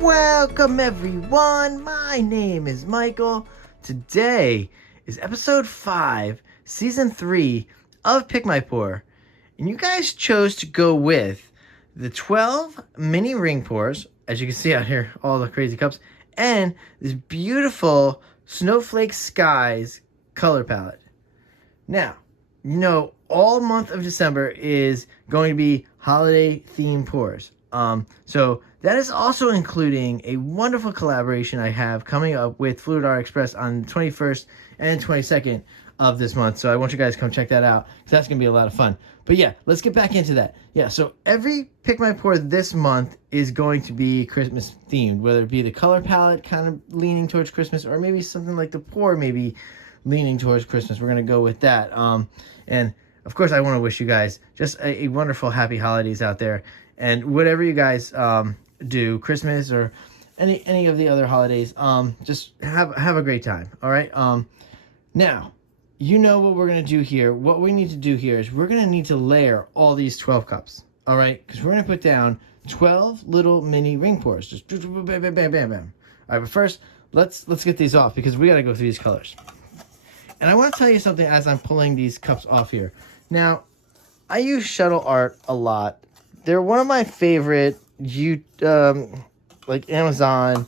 Welcome everyone, my name is Michael. Today is episode 5, season 3 of Pick My Pour. And you guys chose to go with the 12 mini ring pours, as you can see out here, all the crazy cups, and this beautiful Snowflake Skies color palette. Now, you know, all month of December is going to be holiday themed pours. So that is also including a wonderful collaboration I have coming up with Fluid Art Express on the 21st and 22nd of this month. So I want you guys to come check that out because that's going to be a lot of fun. But yeah, let's get back into that. Yeah, so every Pick My Pour this month is going to be Christmas themed, whether it be the color palette kind of leaning towards Christmas or maybe something like the pour maybe leaning towards Christmas. We're going to go with that. And of course, I want to wish you guys just a wonderful, happy holidays out there. And whatever you guys do, Christmas or any of the other holidays, just have a great time. All right. Now, you know what we're gonna do here. What we need to do here is we're gonna need to layer all these 12 cups. All right, because we're gonna put down 12 little mini ring pours. Just bam, bam, bam, bam, bam. All right, but first let's get these off because we gotta go through these colors. And I want to tell you something as I'm pulling these cups off here. Now, I use Shuttle Art a lot. They're one of my favorite like Amazon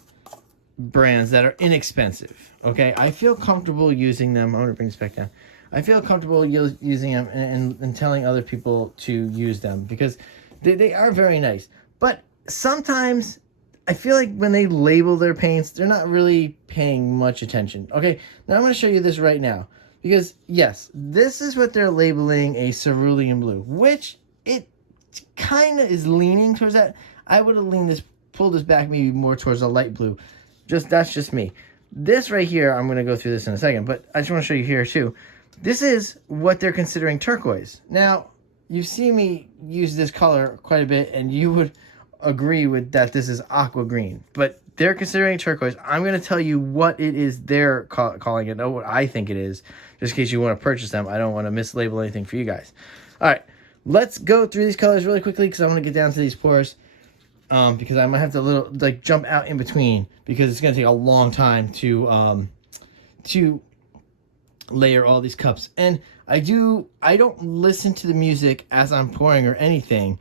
brands that are inexpensive. Okay, I feel comfortable using them. I'm gonna bring this back down. I feel comfortable using them and telling other people to use them because they are very nice. But sometimes I feel like when they label their paints, they're not really paying much attention. Okay, now I'm gonna show you this right now because yes, this is what they're labeling a cerulean blue, which it kind of is leaning towards that. I would have pulled this back maybe more towards a light blue. That's just me. This right here, I'm going to go through this in a second, but I just want to show you here too. This is what they're considering turquoise. Now, you see me use this color quite a bit, and you would agree with that this is aqua green, but they're considering turquoise. I'm going to tell you what it is they're calling it, not what I think it is, just in case you want to purchase them. I don't want to mislabel anything for you guys. All right. Let's go through these colors really quickly because I want to get down to these pours because I might have to jump out in between because it's going to take a long time to layer all these cups. And I don't listen to the music as I'm pouring or anything.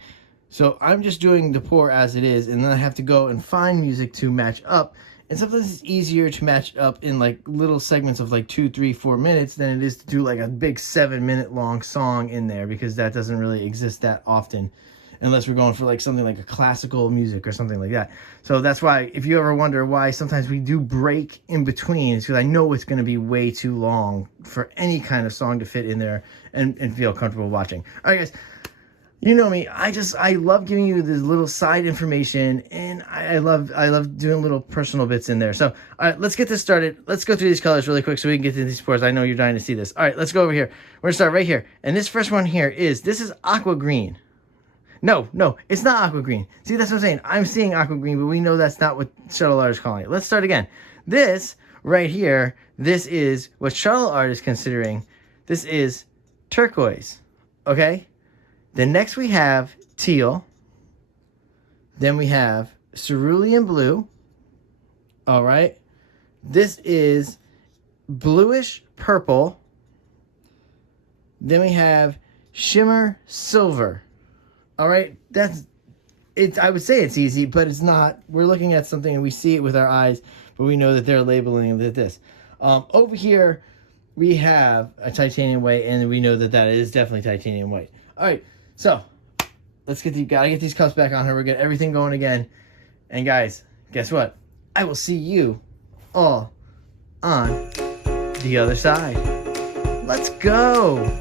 So I'm just doing the pour as it is, and then I have to go and find music to match up. And sometimes it's easier to match up in like little segments of like 2, 3, 4 minutes than it is to do like a big 7-minute long song in there because that doesn't really exist that often unless we're going for like something like a classical music or something like that. So that's why if you ever wonder why sometimes we do break in between, it's because I know it's going to be way too long for any kind of song to fit in there and feel comfortable watching. All right, guys. You know me, I love giving you this little side information, and I love doing little personal bits in there. So, all right, let's get this started. Let's go through these colors really quick so we can get to these pours. I know you're dying to see this. All right, let's go over here. We're going to start right here. And this first one here this is aqua green. No, it's not aqua green. See, that's what I'm saying. I'm seeing aqua green, but we know that's not what Shuttle Art is calling it. Let's start again. This right here, this is what Shuttle Art is considering. This is turquoise, okay? Then next we have teal. Then we have cerulean blue. All right. This is bluish purple. Then we have shimmer silver. All right. That's it. I would say it's easy, but it's not. We're looking at something and we see it with our eyes, but we know that they're labeling it this. Over here we have a titanium white, and we know that is definitely titanium white. All right. So, gotta get these cups back on here. We're getting everything going again. And guys, guess what? I will see you all on the other side. Let's go.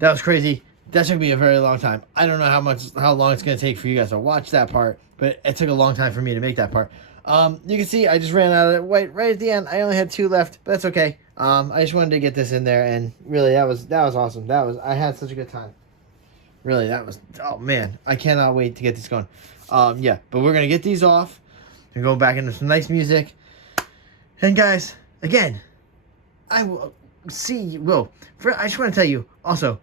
That was crazy. That took me a very long time. I don't know how long it's gonna take for you guys to watch that part, but it took a long time for me to make that part. You can see I just ran out of it right at the end. I only had 2 left, but that's okay. I just wanted to get this in there, and really that was awesome. I had such a good time. Really, oh man, I cannot wait to get this going. Yeah, but we're gonna get these off and go back into some nice music. And guys, again, I will see you. Well, I just want to tell you also,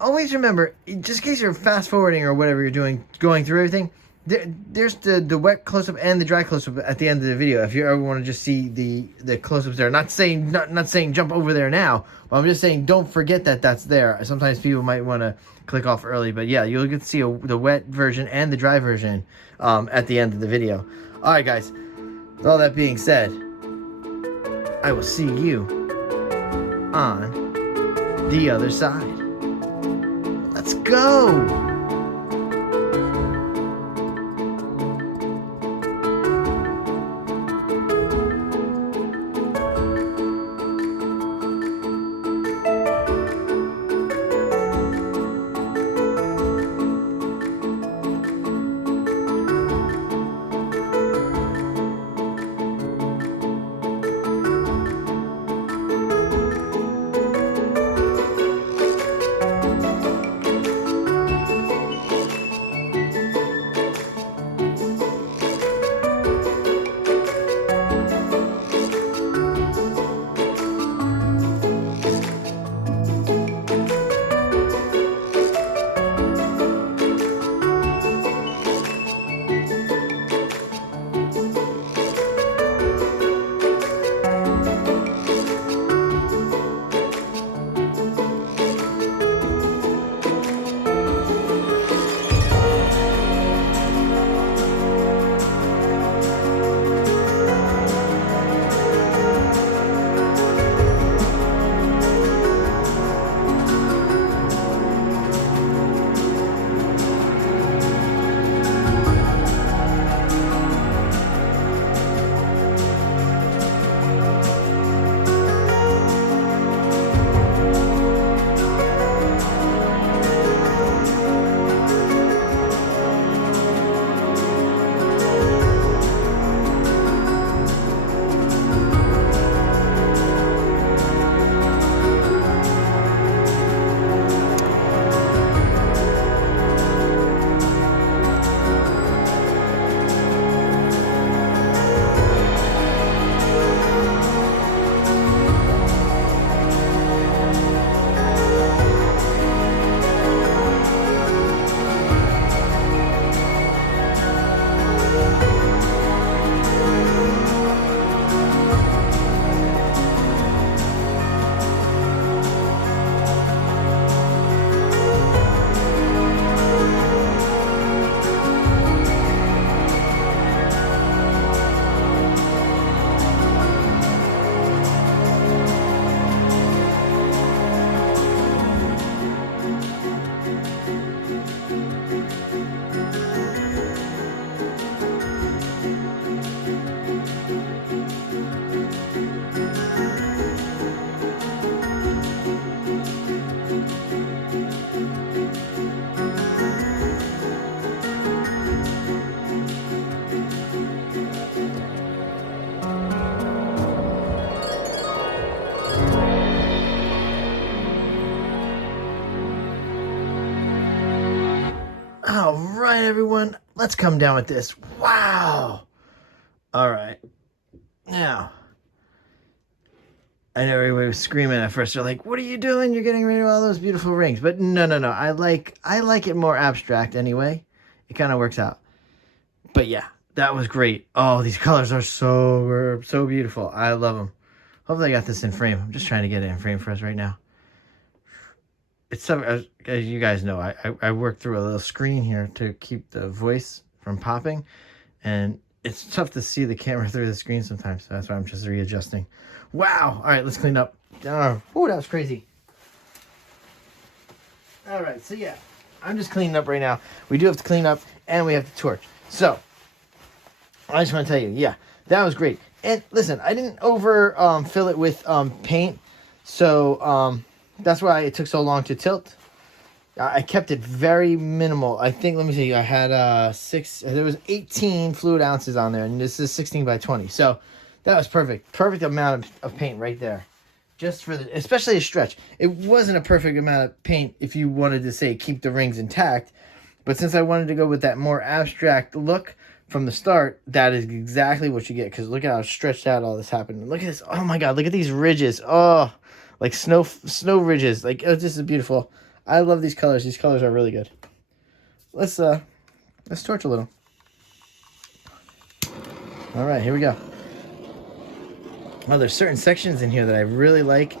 always remember, just in case you're fast forwarding or whatever you're doing, going through everything, there's the wet close-up and the dry close-up at the end of the video. If you ever want to just see the close-ups there, not saying jump over there now, but I'm just saying don't forget that that's there. Sometimes people might want to click off early, but yeah, you'll get to see the wet version and the dry version at the end of the video. All right, guys. With all that being said, I will see you on the other side. Let's go! All right, everyone, let's come down with this. Wow. All right. Now, I know everybody was screaming at first. They're like, what are you doing? You're getting rid of all those beautiful rings. But no. I like it more abstract anyway. It kind of works out. But yeah, that was great. Oh, these colors are so beautiful. I love them. Hopefully I got this in frame. I'm just trying to get it in frame for us right now. It's so, as you guys know, I work through a little screen here to keep the voice from popping, and it's tough to see the camera through the screen sometimes, so that's why I'm just readjusting. Wow! All right, let's clean up. Oh, that was crazy. All right, so yeah, I'm just cleaning up right now. We do have to clean up, and we have to torch. So, I just want to tell you, yeah, that was great. And listen, I didn't fill it with paint, so that's why it took so long to tilt. I kept it very minimal. I think, let me see, I had there was 18 fluid ounces on there, and this is 16 by 20. So that was perfect. Perfect amount of paint right there. Just for the, especially a stretch. It wasn't a perfect amount of paint if you wanted to say keep the rings intact. But since I wanted to go with that more abstract look from the start, that is exactly what you get. Because look at how stretched out all this happened. Look at this. Oh my God, look at these ridges. Oh, like snow ridges. Like, oh, this is beautiful. I love these colors. These colors are really good. Let's torch a little. All right, here we go. Well, there's certain sections in here that I really like,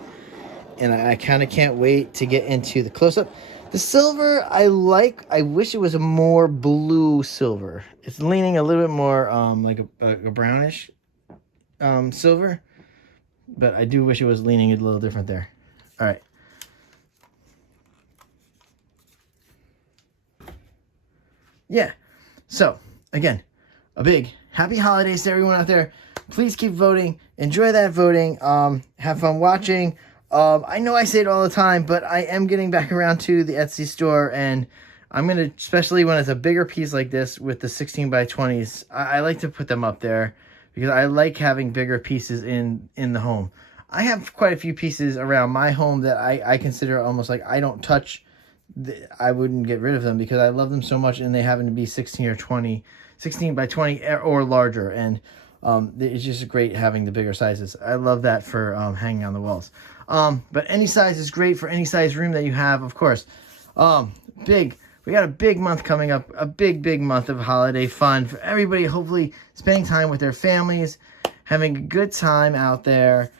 and I kind of can't wait to get into the close-up. The silver I like. I wish it was a more blue silver. It's leaning a little bit more like a brownish silver, but I do wish it was leaning a little different there. All right. Yeah. So, again, a big happy holidays to everyone out there. Please keep voting. Enjoy that voting. Have fun watching. I know I say it all the time, but I am getting back around to the Etsy store, and I'm going to, especially when it's a bigger piece like this with the 16 by 20s, I like to put them up there because I like having bigger pieces in the home. I have quite a few pieces around my home that I consider almost like I don't touch. I wouldn't get rid of them because I love them so much, and they happen to be 16 by 20 or larger, and it's just great having the bigger sizes. I love that for hanging on the walls. But any size is great for any size room that you have, of course. We got a big month coming up, a big month of holiday fun for everybody, hopefully spending time with their families, having a good time out there,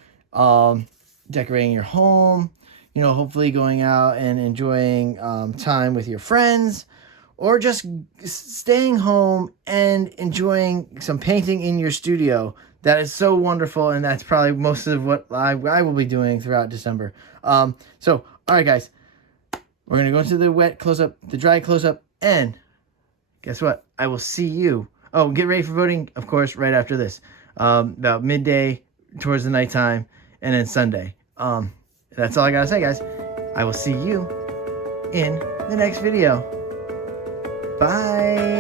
decorating your home, you know, hopefully going out and enjoying time with your friends, or just staying home and enjoying some painting in your studio. That is so wonderful, and that's probably most of what I will be doing throughout December. So, all right, guys. We're going to go into the wet close-up, the dry close-up, and guess what? I will see you. Oh, get ready for voting, of course, right after this. About midday, towards the nighttime, and then Sunday. That's all I got to say, guys. I will see you in the next video. Bye.